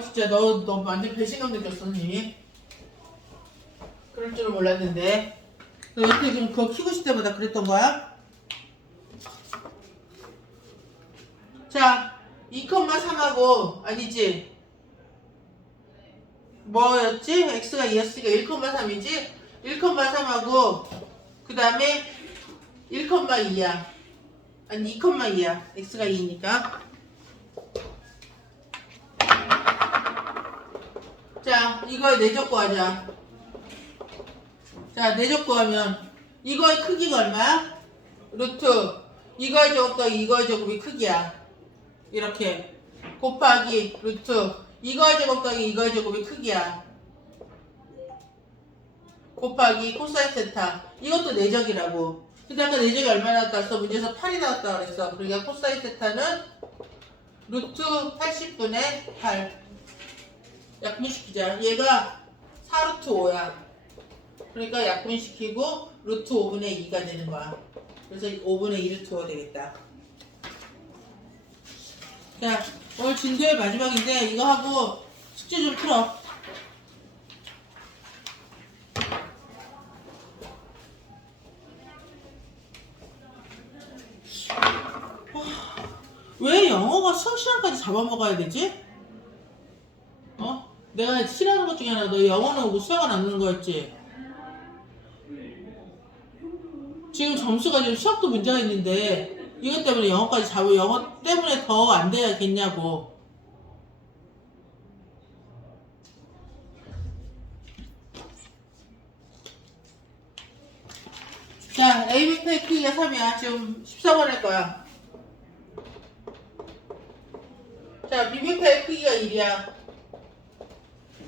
진짜 너 완전 배신감 느꼈어, 선생님. 그럴 줄은 몰랐는데. 너 이렇게 지금 그거 키고 싶을 때마다 그랬던 거야? 자, 2,3하고 아니지? 뭐였지? x가 2였으니까 1,3이지? 1,3하고 그 다음에 1,2야. 아니 2,2야. x가 2니까. 자, 이거의 내적 구하자. 자, 내적 구하면 이거의 크기가 얼마야? 루트 이거의 제곱 더하기 이거의 제곱이 크기야. 이렇게 곱하기 루트 이거의 제곱 더하기 이거의 제곱이 크기야. 곱하기 코사인 세타. 이것도 내적이라고. 근데 아까 내적이 얼마 나왔다 했어? 문제에서 8이 나왔다 그랬어. 그러니까 코사인 세타는 루트 80분의 8. 약분시키자. 얘가 4루트 5야. 그러니까 약분시키고 루트 5분의 2가 되는 거야. 그래서 5분의 2루트 5가 되겠다. 자, 오늘 진도의 마지막인데 이거 하고 숙제 좀 풀어. 왜 영어가 수학 시간까지 잡아먹어야 되지? 내가 싫어하는 것 중에 하나, 너 영어는 오고 수학은 안 오는 거였지? 지금 점수가 지금 수학도 문제가 있는데 이것 때문에 영어까지 잡고 영어 때문에 더 안 돼야겠냐고. 자, A 벡터의 크기가 3이야. 지금 14번 할 거야. 자, B 벡터의 크기가 1이야.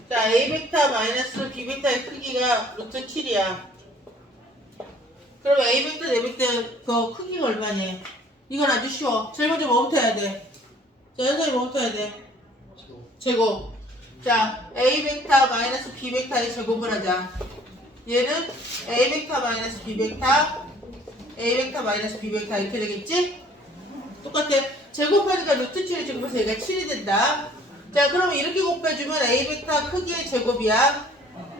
자, A 벡터 마이너스 B 벡터의 크기가 루트 7이야. 그럼 A 벡터, 네 벡터 그 크기가 얼마니? 이건 아주 쉬워. 제일 먼저 뭐부터 해야 돼? 자, 현성이 뭐부터 해야 돼? 제곱. 자, A 벡터 마이너스 B 벡터의 제곱을 하자. 얘는 A 벡터 마이너스 B 벡터, A 벡터 마이너스 B 벡터 이렇게 되겠지? 똑같아. 제곱하니까 루트 7이 제곱해서 얘가 7이 된다. 자, 그러면 이렇게 곱해주면 A 벡터 크기의 제곱이야.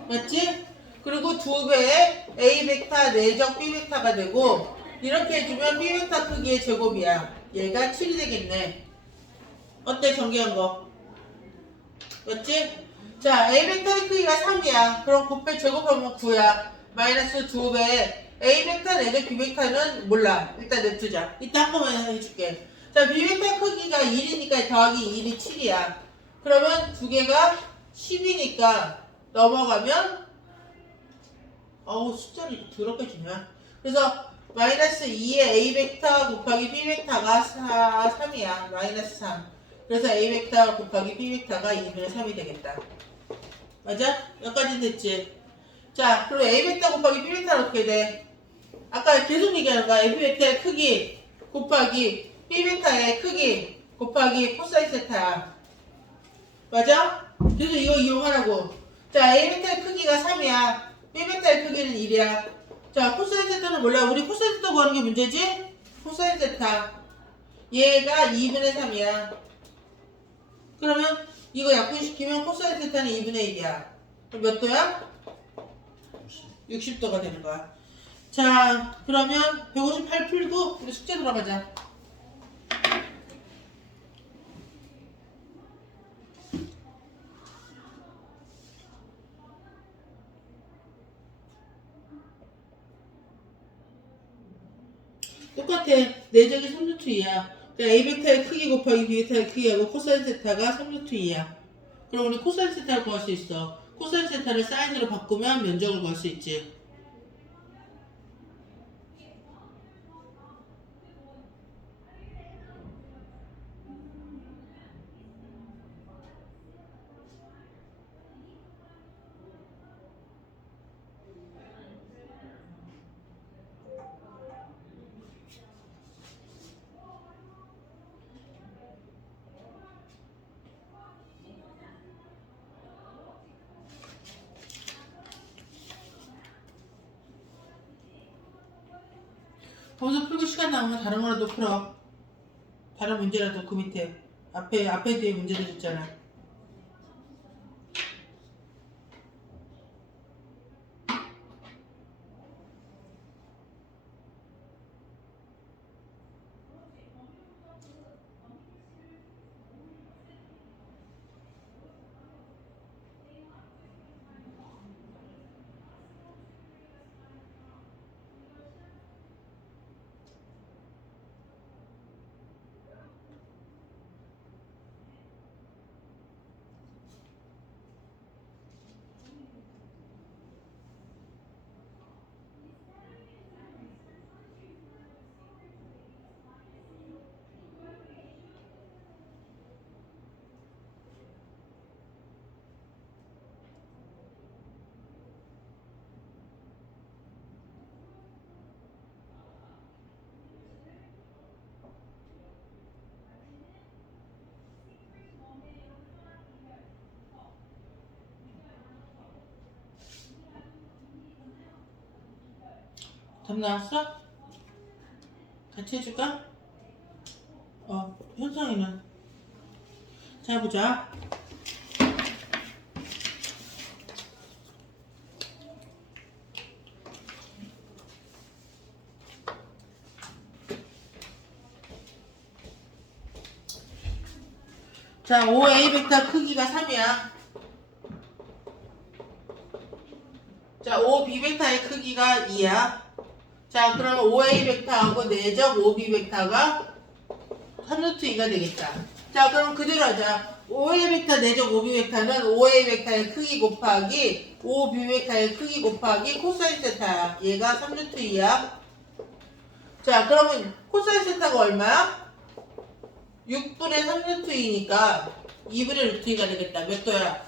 맞지? 그리고 2배의 A 벡터 내적 B 벡터가 되고, 이렇게 해주면 B 벡터 크기의 제곱이야. 얘가 7이 되겠네. 어때, 정리한 거? 맞지? 자, A 벡터의 크기가 3이야. 그럼 곱해 제곱하면 9야. 마이너스 2배의 A 벡터 내적 B 벡터는 몰라. 일단 냅두자. 이따 한 번만 해줄게. 자, B 벡터 크기가 1이니까 더하기 1이 7이야. 그러면 두 개가 10이니까 넘어가면 어우 숫자를 더럽게 주냐. 그래서 마이너스 2의 A 벡터 곱하기 B 벡터가 3이야. 마이너스 3. 그래서 A 벡터 곱하기 B 벡터가 2분의 3이 되겠다. 맞아? 여기까지 됐지? 자, 그럼 A 벡터 곱하기 B 벡터는 어떻게 돼? 아까 계속 얘기하는 거야. A 벡터의 크기 곱하기 B 벡터의 크기 곱하기 코사인 세타야. 맞아? 그래서 이거 이용하라고. 자, A 벡터의 크기가 3이야. B 벡터의 크기는 1이야. 자, 코사인 세타는 몰라. 우리 코사인 세타 구하는 게 문제지? 코사인 세타. 얘가 2분의 3이야. 그러면 이거 약분시키면 코사인 세타는 2분의 1이야. 그럼 몇 도야? 60도가 되는 거야. 자, 그러면 158 풀고 우리 숙제 들어가자. 똑같아. 내적이 3루트 2야. A 벡터의 크기 곱하기 B 벡터의 크기하고 코사인 세타가 3루트 2야. 그럼 우리 코사인 세타를 구할 수 있어. 코사인 세타를 사인으로 바꾸면 면적을 구할 수 있지. 거기서 풀고 시간 남으면 다른 거라도 풀어. 다른 문제라도 그 밑에 앞에 뒤에 문제도 줬잖아. 답 나왔어? 같이 해줄까? 현성이는? 자, 보자. 자, 5A 벡터 크기가 3이야. 자, 5B 벡터의 크기가 2야. 자, 그러면 5A 벡터하고 내적 5B 벡터가 3루트 2가 되겠다. 자, 그럼 그대로 하자. 5A 벡터 내적 5B 벡터는 5A 벡터의 크기 곱하기 5B 벡터의 크기 곱하기 코사인 세타야. 얘가 3루트 2야. 자, 그러면 코사인 세타가 얼마야? 6분의 3루트 2니까 2분의 루트 2가 되겠다. 몇 도야?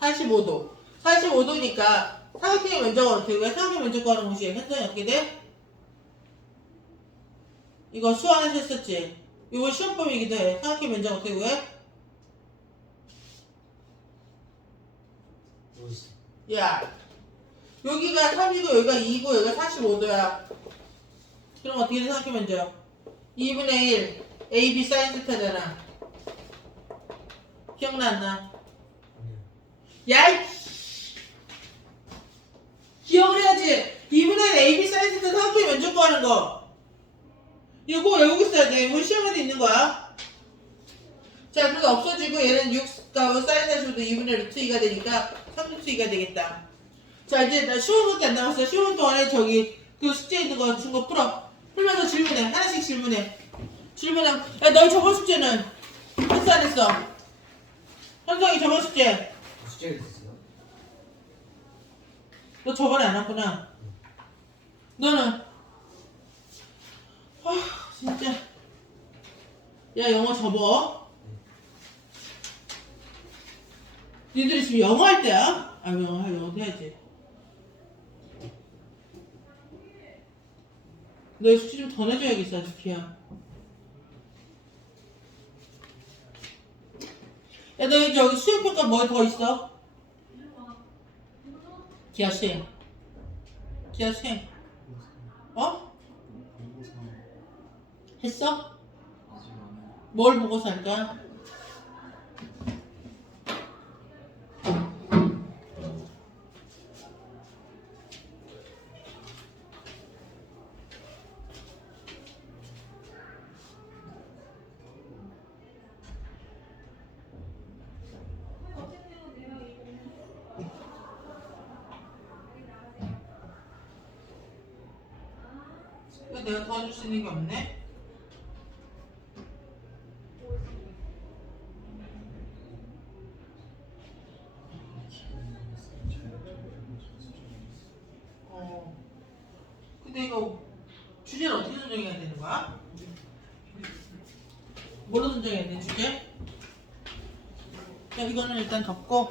45도. 45도니까 삼각형의 면적은 어떻게 돼? 삼각형 면적 구하는 공식 현장이 어떻게 돼? 이거 수학에서 했었지? 이거 시험범위이기도 해. 삼각형 면적 어떻게 구해? 뭐 있어? 야, 여기가 3이고 여기가 2고 여기가 45도야. 그럼 어떻게 돼? 삼각형 면적 2분의 1 AB 사인 세타잖아. 기억나 안 나? 야, 기억을 해야지. 2분의 1 AB 사인 세타 삼각형 면적 구하는 거. 이거 외우고 있어야 돼. 이거 시험에도 있는 거야. 자, 그래서 없어지고 얘는 6가 사인 45도 2분의 루트 2가 되니까 3루트 2가 되겠다. 자, 이제 나 쉬운 것도 안 남았어. 쉬운 동안에 저기 그 숙제 있는 거 준 거 풀어. 풀면서 질문해. 하나씩 질문해. 질문해. 야, 너희 저번 숙제는 했어 안 했어? 현성이 저번 숙제. 숙제를 했어요? 너 저번에 안 왔구나. 너는? 아, 진짜. 야, 영어 접어. 니들이 지금 영어 할 때야? 아, 영어도 해야지. 너 숙제 좀 더 내줘야겠어, 주키야. 야, 너 이제 여기 수행평가 뭐 더 있어? 기하 수행. 기하 수행. 어? 했어? 뭘 보고서 할까? 왜 내가 도와줄 수 있는 게 없네? 근데 이거 주제는 어떻게 선정해야 되는 거야? 뭘로 선정해야 돼, 주제? 자, 이거는 일단 덮고